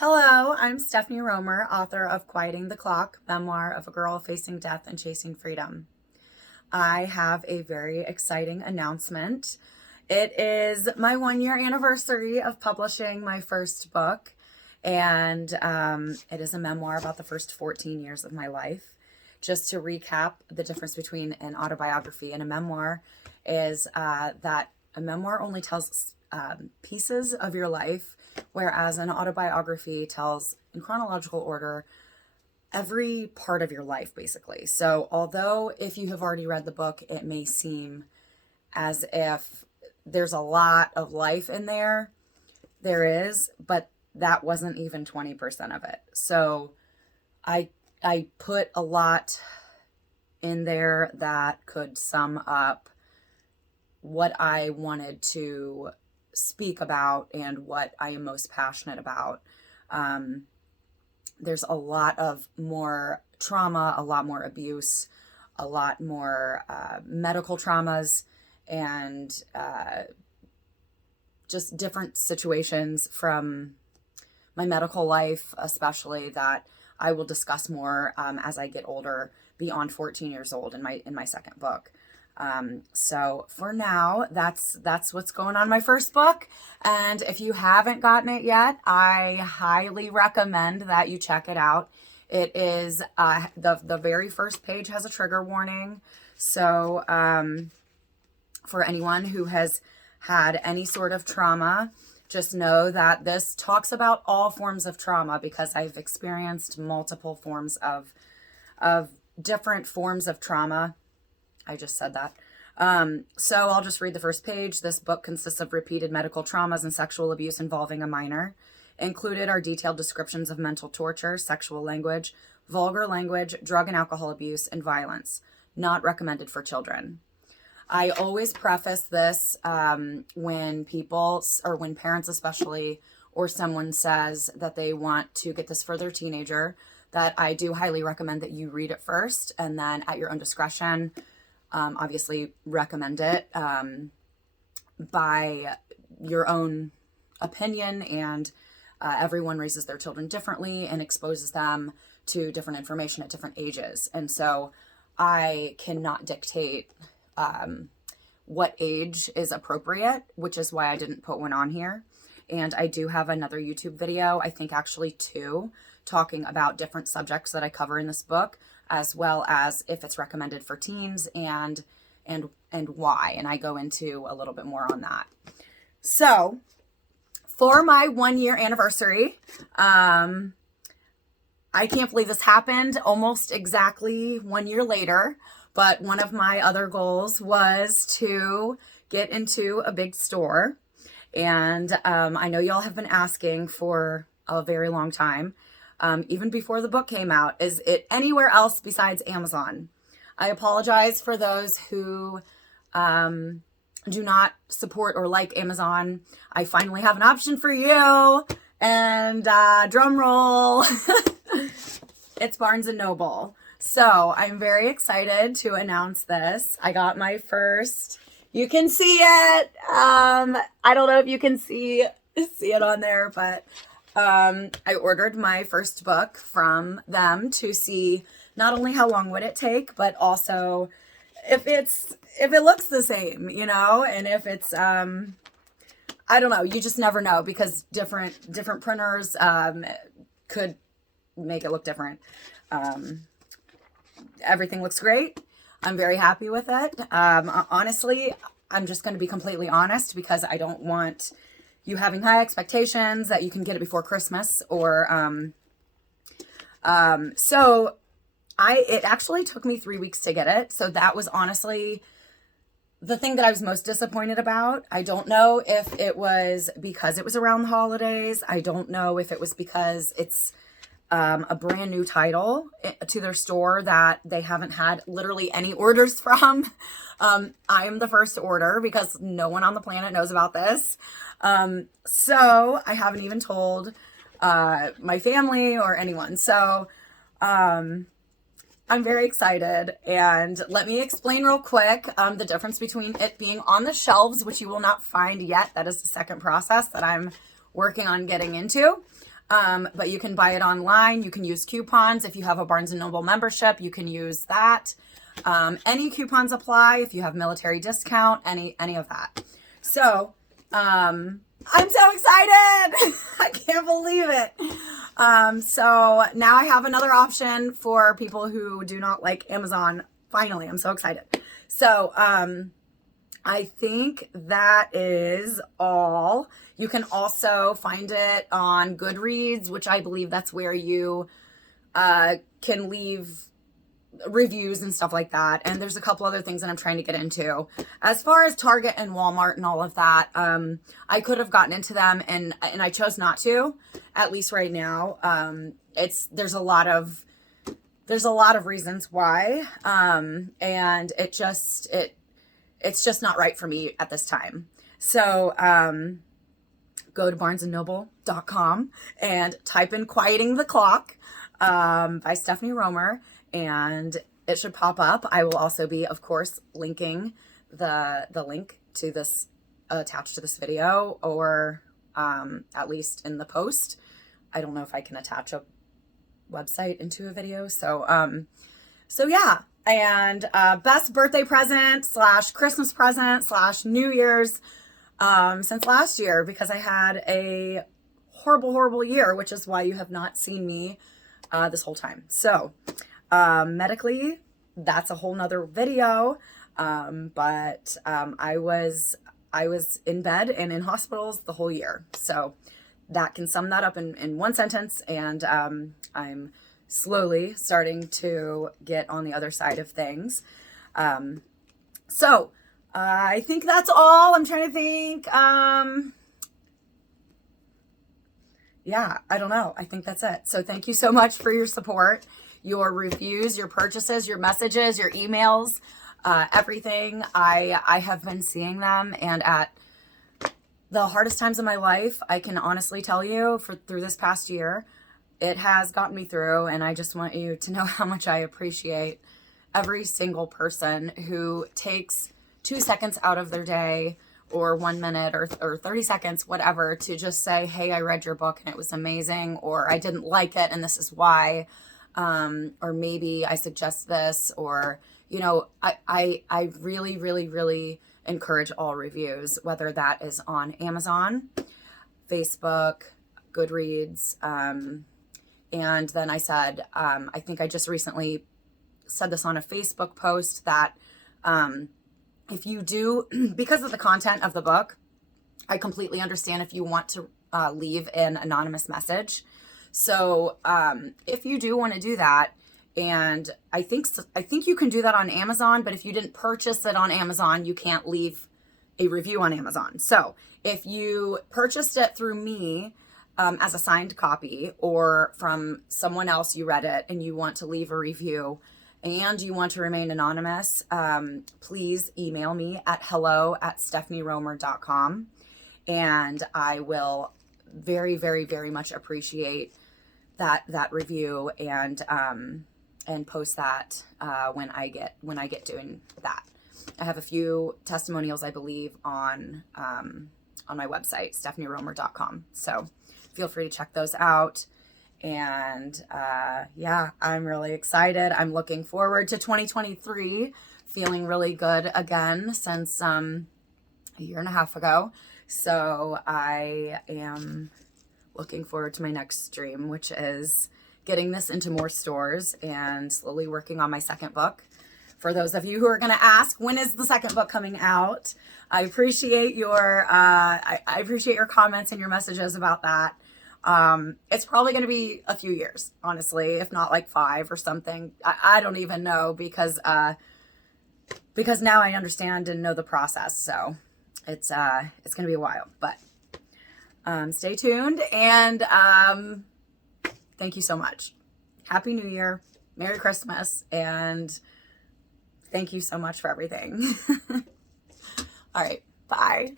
Hello, I'm Stephanie Romer, author of Quieting the Clock, Memoir of a Girl Facing Death and Chasing Freedom. I have a very exciting announcement. It is my 1-year anniversary of publishing my first book, and it is a memoir about the first 14 years of my life. Just to recap, the difference between an autobiography and a memoir is that a memoir only tells pieces of your life, whereas an autobiography tells in chronological order every part of your life, basically. So although if you have already read the book, it may seem as if there's a lot of life in there, there is, but that wasn't even 20% of it. So I put a lot in there that could sum up what I wanted to speak about and what I am most passionate about. There's a lot of more trauma, a lot more abuse, a lot more medical traumas, and just different situations from my medical life, especially, that I will discuss more as I get older, beyond 14 years old in my second book. So for now, that's what's going on in my first book. And if you haven't gotten it yet, I highly recommend that you check it out. It is, the very first page has a trigger warning. So, for anyone who has had any sort of trauma, just know that this talks about all forms of trauma, because I've experienced multiple forms of different forms of trauma. I just said that. So I'll just read the first page. This book consists of repeated medical traumas and sexual abuse involving a minor. Included are detailed descriptions of mental torture, sexual language, vulgar language, drug and alcohol abuse, and violence. Not recommended for children. I always preface this when people, or when parents especially, or someone says that they want to get this for their teenager, that I do highly recommend that you read it first, and then at your own discretion, obviously recommend it by your own opinion. And everyone raises their children differently and exposes them to different information at different ages. And so I cannot dictate what age is appropriate, which is why I didn't put one on here. And I do have another YouTube video, I think actually 2, talking about different subjects that I cover in this book, as well as if it's recommended for teens and why. And I go into a little bit more on that. So for my 1-year anniversary, I can't believe this happened almost exactly 1 year later, but one of my other goals was to get into a big store. And I know y'all have been asking for a very long time. Even before the book came out, is it anywhere else besides Amazon? I apologize for those who do not support or like Amazon. I finally have an option for you, and drum roll, it's Barnes & Noble. So I'm very excited to announce this. I got my first, you can see it. I don't know if you can see it on there, but I ordered my first book from them to see not only how long would it take, but also if it looks the same, and if it's, I don't know, you just never know, because different printers, could make it look different. Everything looks great. I'm very happy with it. Honestly, I'm just going to be completely honest, because I don't want you having high expectations that you can get it before Christmas, or so it actually took me 3 weeks to get it. So that was honestly the thing that I was most disappointed about. I don't know if it was because it was around the holidays. I don't know if it was because it's a brand new title to their store that they haven't had literally any orders from. I am the first to order because no one on the planet knows about this. So I haven't even told my family or anyone. So I'm very excited, and let me explain real quick the difference between it being on the shelves, which you will not find yet. That is the second process that I'm working on getting into. But you can buy it online. You can use coupons. If you have a Barnes & Noble membership, you can use that. Any coupons apply if you have military discount, any of that. So, I'm so excited. I can't believe it. So now I have another option for people who do not like Amazon. Finally, I'm so excited. So, I think that is all. You can also find it on Goodreads, which I believe that's where you can leave reviews and stuff like that. And there's a couple other things that I'm trying to get into. As far as Target and Walmart and all of that, I could have gotten into them and I chose not to, at least right now. There's a lot of reasons why. And it's just not right for me at this time. So, go to barnesandnoble.com and type in Quieting the Clock, by Stephanie Romer, and it should pop up. I will also be, of course, linking the link to this attached to this video, or at least in the post. I don't know if I can attach a website into a video. So yeah. And best birthday present / Christmas present / New Year's since last year, because I had a horrible year, which is why you have not seen me this whole time. So medically, that's a whole nother video. But I was in bed and in hospitals the whole year. So that can sum that up in one sentence. And I'm slowly starting to get on the other side of things. So I think that's all. I'm trying to think. Yeah, I don't know. I think that's it. So thank you so much for your support, your reviews, your purchases, your messages, your emails, everything. I have been seeing them, and at the hardest times of my life, I can honestly tell you, through this past year, it has gotten me through, and I just want you to know how much I appreciate every single person who takes 2 seconds out of their day, or 1 minute, or 30 seconds, whatever, to just say, hey, I read your book and it was amazing, or I didn't like it and this is why, or maybe I suggest this, or, you know, I really encourage all reviews, whether that is on Amazon, Facebook, Goodreads, and then I said, I think I just recently said this on a Facebook post that, if you do, because of the content of the book, I completely understand if you want to leave an anonymous message. So if you do want to do that, and I think you can do that on Amazon, but if you didn't purchase it on Amazon, you can't leave a review on Amazon. So if you purchased it through me as a signed copy, or from someone else, you read it and you want to leave a review, and you want to remain anonymous, please email me at hello@stephanieromer.com, and I will very much appreciate that review, and post that when I get doing that. I have a few testimonials, I believe, on my website, stephanieromer.com. So feel free to check those out. And yeah, I'm really excited. I'm looking forward to 2023, feeling really good again since a year and a half ago. So I am looking forward to my next stream, which is getting this into more stores and slowly working on my second book. For those of you who are going to ask, when is the second book coming out? I appreciate your I appreciate your comments and your messages about that. It's probably going to be a few years, honestly, if not like 5 or something. I don't even know, because now I understand and know the process. So it's going to be a while, but, stay tuned, and, thank you so much. Happy New Year, Merry Christmas, and thank you so much for everything. All right. Bye.